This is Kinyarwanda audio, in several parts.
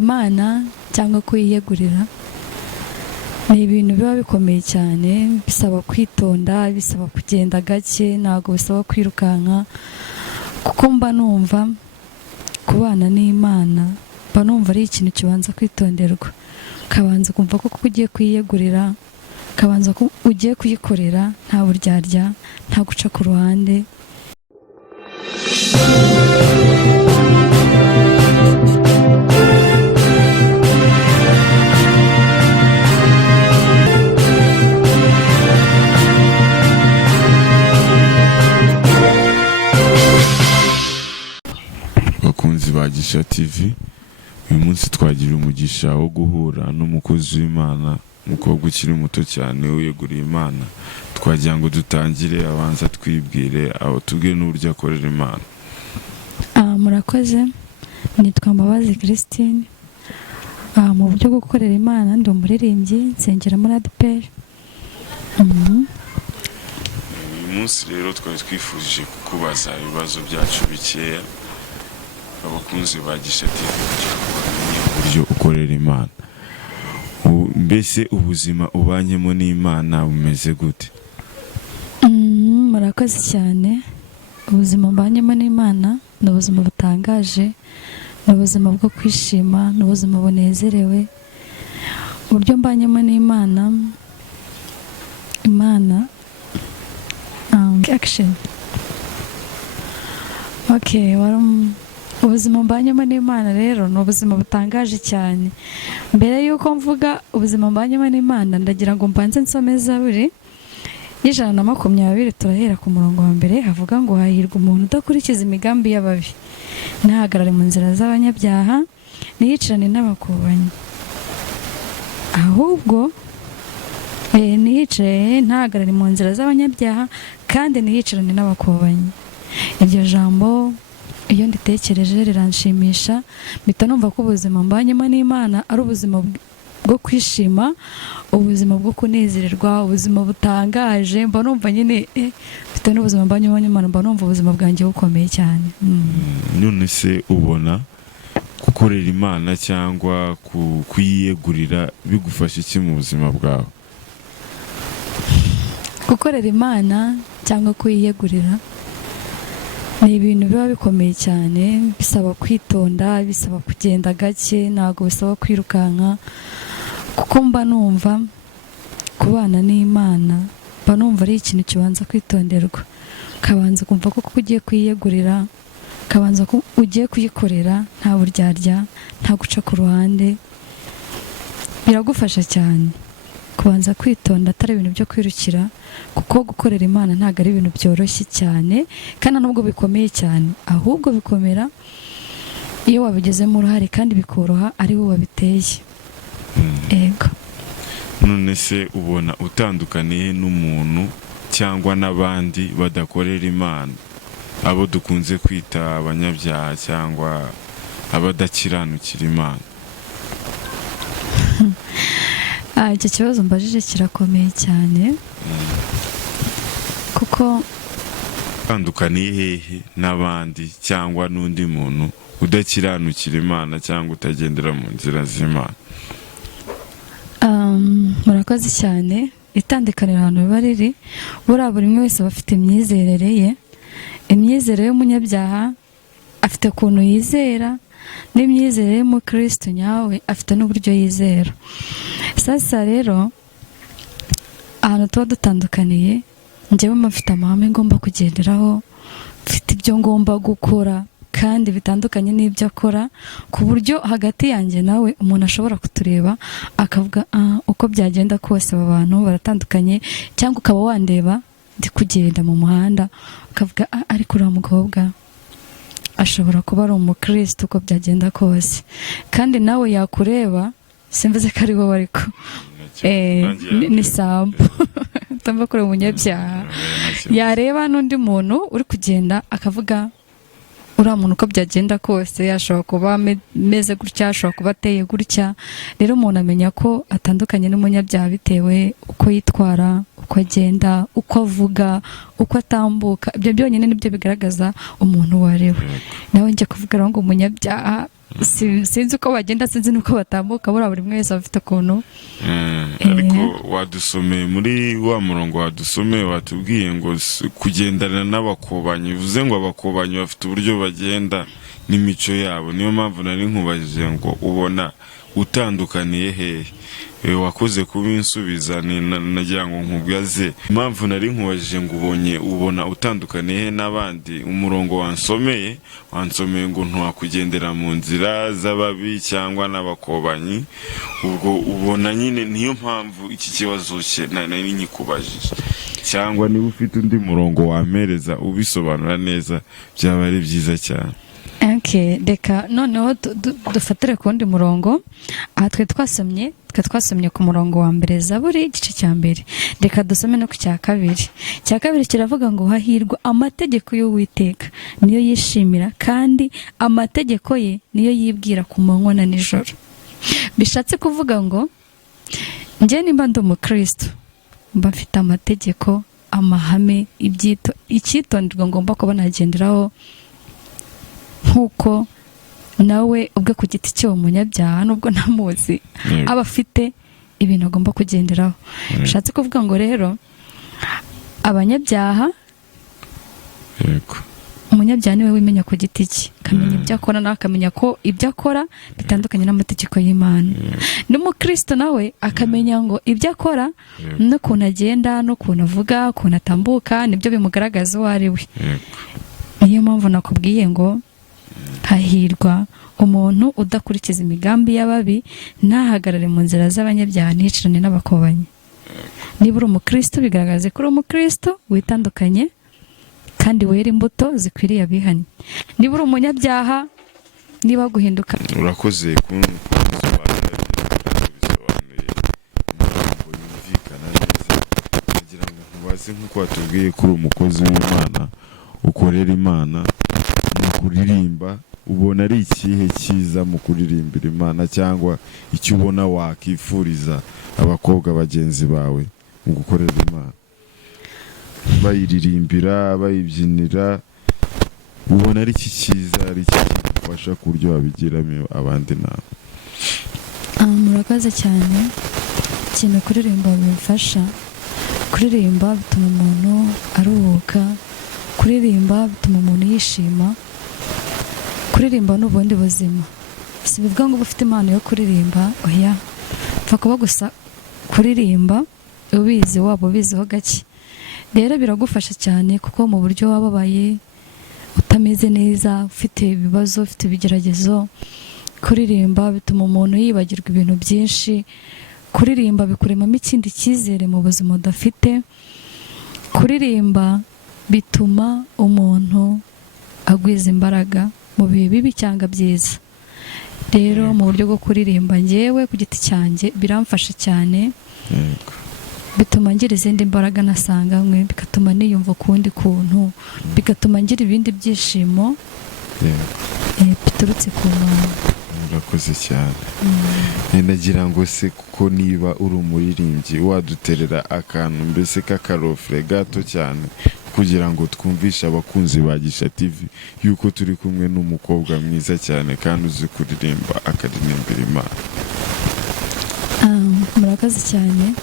Imana cyangwa kuyiyegurira ni ibintu biba bikomeye cyane, bisaba kwitonda, bisaba kugenda gake, ntabwo bisaba kwirukanka, kuko mba numva kubana n'Imana, mba numva ari ikintu kibanza kwitonderwa, ukabanza kumva ko ugiye kuyiyegurira, ukabanza ko ugiye kuyikorera nta buryarya, nta guca ku ruhande. Bakunzi ba Gisha TV, uyu munsi twagira umugisha wo guhura n'umukozi w'Imana, umukobwa ukiri muto cyane wiyeguriye Imana. Twagira ngo dutangire abanza twibwire, aho tubwire n'uburyo akorera Imana. Murakoze, nitwa Mbabazi Christine. Mu buryo bwo gukorera Imana ndi umuririmbyi, nsengera muri ADPR. Uyu munsi rero twari twifuje kukubaza ibibazo byacu bikeya, abakunzi ba Gisha TV, kugira ngo bamenye uburyo ukorera Imana. Mbese ubuzima ubanyemo n'Imana bumeze gute? Murakoze cyane. Ubuzima mbanyemo n'Imana ni ubuzima butangaje, ni ubuzima bwo kwishima, ni ubuzima bunezerewe. Uburyo mbanyemo n'Imana, action. Okay, ubuzima mbanyemo n'Imana rero ni ubuzima butangaje cyane. Mbere y'uko mvuga ubuzima mbanyemo n'Imana, ndagira ngo mbanze nsome Zaburi y'120, turahera ku murongo wa mbere, havuga ngo hahirwa umuntu udakurikiza imigambi y'ababi, ntahagarare mu nzira z'abanyabyaha, ntiyicarane n'abakobanyi, ahubwo ntahagarare mu nzira z'abanyabyaha, kandi ntiyicarane n'abakobanyi. Iryo jambo iyo nditekereje riranshimisha, mpita numva ko ubuzima mbanyemo n'Imana ari ubuzima bwo kwishima, ubuzima bwo kunezererwa, ubuzima butangaje. Mba numva nyine mfite n'ubuzima mbanyemo n'Imana, mba numva ubuzima bwanjye bukomeye cyane. None se ubona gukorera Imana cyangwa kuyiyegurira bigufasha iki mu buzima bwawe? Gukorera Imana cyangwa kuyiyegurira ni ibintu biba bikomeye cyane, bisaba kwitonda, bisaba kugenda gake, ntabwo bisaba kwirukanka, kuko mba numva kubana n'Imana, mba numva ari ikintu kibanza kwitonderwa, ukabanza kumva ko ugiye kuyiyegurira, ukabanza ko ugiye kuyikorera nta buryarya, nta guca ku ruhande. Biragufasha cyane kubanza kwitonda, atari ibintu byo kwirukira, kuko gukorera Imana ntabwo ari ibintu byoroshye cyane, kandi nubwo bikomeye cyane, ahubwo bikomera iyo wabigezemo uruhare, kandi bikoroha ari wowe wabiteye. Ego. None se ubona utandukaniye n'umuntu cyangwa n'abandi badakorera Imana, abo dukunze kwita abanyabyaha cyangwa abadakiranukira Imana? Icyo kibazo mbajije kirakomeye cyane, kuko utandukaniye hehe n'abandi cyangwa n'undi muntu udakiranukira Imana cyangwa utagendera mu nzira z'Imana? Murakoze cyane. Itandukaniro ahantu biba riri, buri umwe wese aba afite imyizerere ye. Imyizerere y'umunyabyaha afite ukuntu yizera, n'imyizerere y'umukristo nyawe afite n'uburyo yizera. Sasa rero ahantu tuba dutandukaniye, njyewe mfite amahame ngomba kugenderaho, mfite ibyo ngomba gukora kandi bitandukanye n'ibyo akora, ku buryo hagati yanjye nawe umuntu ashobora kutureba akavuga uko byagenda kose aba bantu baratandukanye, cyangwa ukaba wandeba ndi kugenda mu muhanda ukavuga ariko uriya mukobwa ashobora kuba ari umukristo uko byagenda kose, kandi nawe yakureba, simvuze ko ari wowe ariko ni sambu utumva kuri umunyabyaha, yareba n'undi muntu uri kugenda akavuga uriya muntu uko byagenda kose ashobora kuba ameze gutya, ashobora kuba ateye gutya. Rero umuntu amenya ko atandukanye n'umunyabyaha bitewe uko yitwara, uko agenda, uko avuga, uko atambuka. Ibyo byonyine nibyo bigaragaza umuntu uwo ari we. Nawe njye kuvuga ngo umunyabyaha sinzi uko bagenda, sinzi n'uko batambuka, buriya buri wese afite ukuntu. Ariko wadusomeye muri wa murongo wadusomeye watubwiye ngo kugendana n'abakobanyi, bivuze ngo abakobanyi bafite uburyo bagenda n'imico yabo. Niyo mpamvu nari nkubajije ngo ubona utandukaniye hehe. Wakoze kubinsubiza, nagira ngo nkubaze impamvu nari nkubajije ngo ubona utandukaniye n'abandi. Umurongo wansomeye ngo ntiwakugendera mu nzira z'ababi cyangwa n'abakobanyi. Ubwo ubona nyine niyo mpamvu iki kibazo nari nyikubajije, cyangwa niba ufite undi murongo wampereza ubisobanura neza byaba ari byiza cyane. Okay, reka noneho dufatire ku wundi murongo. Aha twasomye ku murongo wa mbere, Zaburi igice cya mbere. Reka dusome no ku cya kabiri. Cya kabiri kiravuga ngo hahirwa amategeko y'Uwiteka, niyo yishimira, kandi amategeko ye niyo yibwira ku manywa na nijoro. Bishatse kuvuga ngo njye nimba ndi umukristo, mba mfite amategeko, amahame, icyitonderwa ngomba kuba nagenderaho, nk'uko nawe ubwe ku giti cye umunyabyaha nubwo ntamuzi aba afite ibintu agomba kugenderaho. Bishatse kuvuga ngo rero abanyabyaha, umunyabyaha niwe wimenya ku giti cye, akamenya ibyo akora, nawe akamenya ko ibyo akora bitandukanye n'amategeko y'Imana. N'umukristo nawe akamenya ngo ibyo akora n'ukuntu agenda, n'ukuntu avuga, ukuntu atambuka, nibyo bimugaragaza uwo ari we. Niyo mpamvu nakubwiye ngo hahirwa umuntu udakurikiza imigambi y'ababi, ntahagarare mu nzira z'abanyabyaha, ntiyicarane n'abakobanyi. Niba uri umukristo, bigaragaze ko uri umukristo witandukanye kandi wera imbuto zikwiriye abihannye. Niba uri umunyabyaha, niba guhinduka. Urakoze kunsobanurira bisobanuye amagambo yumvikana neza. Kugira ngo nkubaze nk'uko watubwiye ko uri umukozi w'Imana, ukorera Imana mu kuririmba, ubona ari ikihe cyiza mu kuririmbira Imana, cyangwa icyo ubona wakifuriza abakobwa bagenzi bawe mu gukorera Imana, bayiririmbira, bayibyinira? Ubona ari iki cyiza, ari iki kigufasha ku buryo wabigiramo abandi nama? Murakoze cyane. Ikintu kuririmba bimufasha, kuririmba bituma umuntu aruhuka, kuririmba bituma umuntu yishima, kuririmba n'ubundi buzima. Si bivuga ngo ufite impano yo kuririmba, oya, pfa kuba gusa kuririmba ubizi, waba ubiziho gake. Rero biragufasha cyane, kuko mu buryo wababaye, utameze neza, ufite ibibazo, ufite ibigeragezo, kuririmba bituma umuntu yibagirwa ibintu byinshi. Kuririmba bikuremamo ikindi cyizere mu buzima udafite. Kuririmba bituma umuntu agwiza imbaraga mu bihe bibi cyangwa byiza. Rero mu buryo bwo kuririmba, njyewe ku giti cyanjye biramfasha cyane, bituma ngira izindi mbaraga nasanganywe, bigatuma niyumva ukundi kuntu, bigatuma ngira ibindi byishimo biturutse ku Mana. Urakoze cyane. Nagira ngo se, kuko niba uri umuririmbyi, waduterera akantu mbese k'akarofure gato cyane, kugira ngo twumvishe abakunzi ba Gisha TV yuko turi kumwe n'umukobwa mwiza cyane kandi uzi kuririmba, akaririmbira Imana. Murakoze cyane.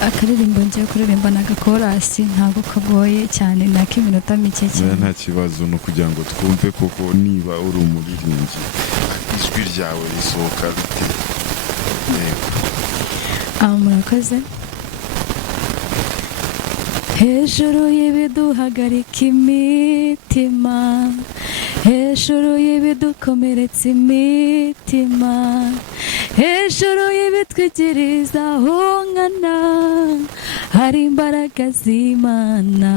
Akaririmbo ngiye kuririmba ni agakorasi, ntabwo kagoye cyane, ni ak'iminota mike cyane. Nta kibazo, no kugira ngo twumve koko niba uri umuririmbyi, ijwi ryawe risohoka bite. Murakoze. Hejuru y'ibiduhagarika imitima, hejuru y'ibidukomeretsa imitima, hejuru y'ibitwigiriza aho nkana, hari imbaraga z'Imana.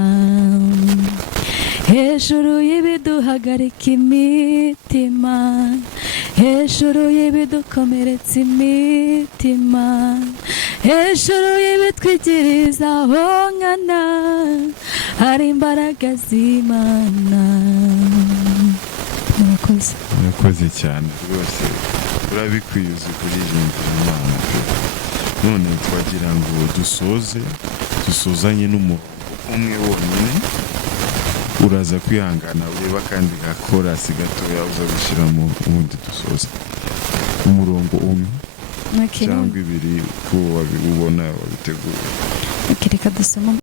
Hejuru y'ibiduhagarika imitima, hejuru y'ibidukomeretsa imitima, hejuru y'ibitwigiriza aho nkana, hari imbaraga z'Imana. Murakoze cyane rwose, urabikwiye, uzi kuririmbira Imana. None twagira ngo dusozanye n'umurongo umwe wonyine uraza kwihangana ureba kandi gakorasi gatoya uza gushyiramo ubundi dusoza umurongo umwe cyangwa ibiri uko ubona wabiteguye. Reka dusome.